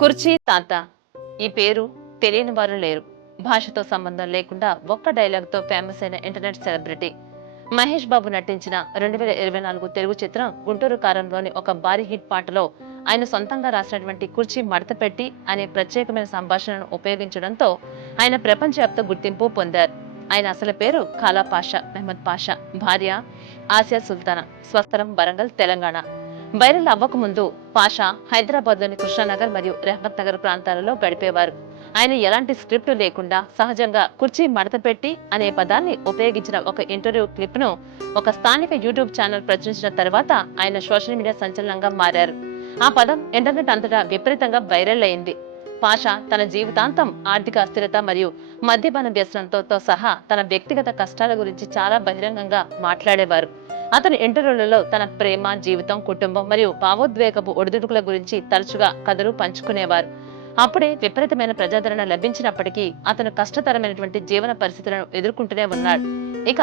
కుర్చీ తాత. ఈ పేరు తెలియని వారు లేరు. భాషతో సంబంధం లేకుండా ఒక్క డైలాగ్తో ఫేమస్ అయిన ఇంటర్నెట్ సెలబ్రిటీ మహేష్ బాబు నటించిన 2024 తెలుగు చిత్రం గుంటూరు కారంలోని ఒక భారీ హిట్ పాటలో ఆయన సొంతంగా రాసినటువంటి కుర్చీ మడతపెట్టి అనే ప్రత్యేకమైన సంభాషణను ఉపయోగించడంతో ఆయన ప్రపంచవ్యాప్త గుర్తింపు పొందారు. ఆయన అసలు పేరు ఖాలా పాషా మహమ్మద్ పాషా, భార్య ఆసియా సుల్తానా, స్వస్థలం వరంగల్, తెలంగాణ. వైరల్ అవ్వకముందు పాషా హైదరాబాద్ లోని కృష్ణానగర్ మరియు రెహమత్ నగర్ ప్రాంతాలలో గడిపేవారు. ఆయన ఎలాంటి స్క్రిప్ట్ లేకుండా సహజంగా కుర్చీ మడతపెట్టి అనే పదాన్ని ఉపయోగించిన ఒక ఇంటర్వ్యూ క్లిప్ ను ఒక స్థానిక యూట్యూబ్ ఛానల్ ప్రచురించిన తర్వాత ఆయన సోషల్ మీడియా సంచలనంగా మారారు. ఆ పదం ఇంటర్నెట్ అంతటా విపరీతంగా వైరల్ అయింది. పాషా తన జీవితాంతం ఆర్థిక అస్థిరత మరియు మద్యపాన వ్యసనంతో సహా తన వ్యక్తిగత కష్టాల గురించి చాలా బహిరంగంగా మాట్లాడేవారు. అతని ఇంటర్వ్యూలలో తన ప్రేమ జీవితం, కుటుంబం మరియు భావోద్వేగపు ఒడిదుడుకుల గురించి తరచుగా కథలు పంచుకునేవారు. అప్పుడే విపరీతమైన ప్రజాదరణ లభించినప్పటికీ అతను కష్టతరమైనటువంటి జీవన పరిస్థితులను ఎదుర్కొంటూనే ఉన్నాడు. ఇక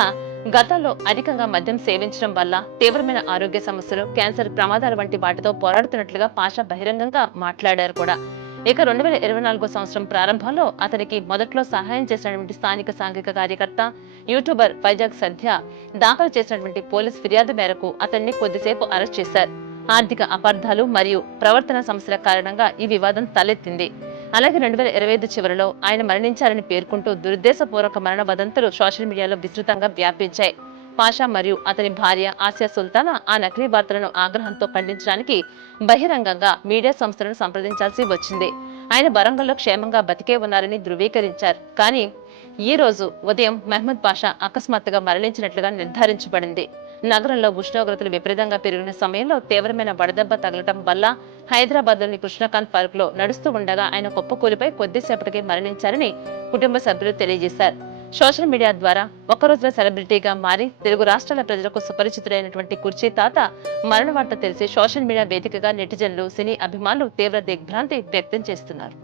గతంలో అధికంగా మద్యం సేవించడం వల్ల తీవ్రమైన ఆరోగ్య సమస్యలు, క్యాన్సర్ ప్రమాదాల వంటి వాటితో పోరాడుతున్నట్లుగా పాషా బహిరంగంగా మాట్లాడారు కూడా. ఇక 2024 సంవత్సరం ప్రారంభంలో అతనికి మొదట్లో సహాయం చేసినటువంటి స్థానిక సాంఘిక కార్యకర్త, యూట్యూబర్ వైజాగ్ సధ్య దాఖలు చేసినటువంటి పోలీస్ ఫిర్యాదు మేరకు అతన్ని కొద్దిసేపు అరెస్ట్ చేశారు. ఆర్థిక అపార్థాలు మరియు ప్రవర్తన సమస్యల కారణంగా ఈ వివాదం తలెత్తింది. అలాగే 2025 చివరిలో ఆయన మరణించారని పేర్కొంటూ దురుద్దేశపూర్వక మరణ వదంతులు సోషల్ మీడియాలో విస్తృతంగా వ్యాపించాయి. పాషా మరియు అతని భార్య ఆసియా సుల్తానా ఆ నకిలీ వార్తలను ఆగ్రహంతో ఖండించడానికి బహిరంగంగా మీడియా సంస్థలను సంప్రదించాల్సి వచ్చింది. ఆయన వరంగల్లో క్షేమంగా బతికే ఉన్నారని ధృవీకరించారు. కానీ ఈ రోజు ఉదయం మహమ్మద్ పాషా అకస్మాత్తుగా మరణించినట్లుగా నిర్ధారించబడింది. నగరంలో ఉష్ణోగ్రతలు విపరీతంగా పెరిగిన సమయంలో తీవ్రమైన వడదెబ్బ తగలటం వల్ల హైదరాబాద్లోని కృష్ణకాంత్ పార్క్ లో నడుస్తూ ఉండగా ఆయన కుప్పకూలిపై కొద్దిసేపటికి మరణించారని కుటుంబ సభ్యులు తెలియజేశారు. సోషల్ మీడియా ద్వారా ఒక్కరోజులో సెలబ్రిటీగా మారి తెలుగు రాష్ట్రాల ప్రజలకు సుపరిచితుడైనటువంటి కుర్చీ తాత మరణ వార్త తెలిసి సోషల్ మీడియా వేదికగా నెటిజన్లు, సినీ అభిమానులు తీవ్ర దిగ్భ్రాంతి వ్యక్తం చేస్తున్నారు.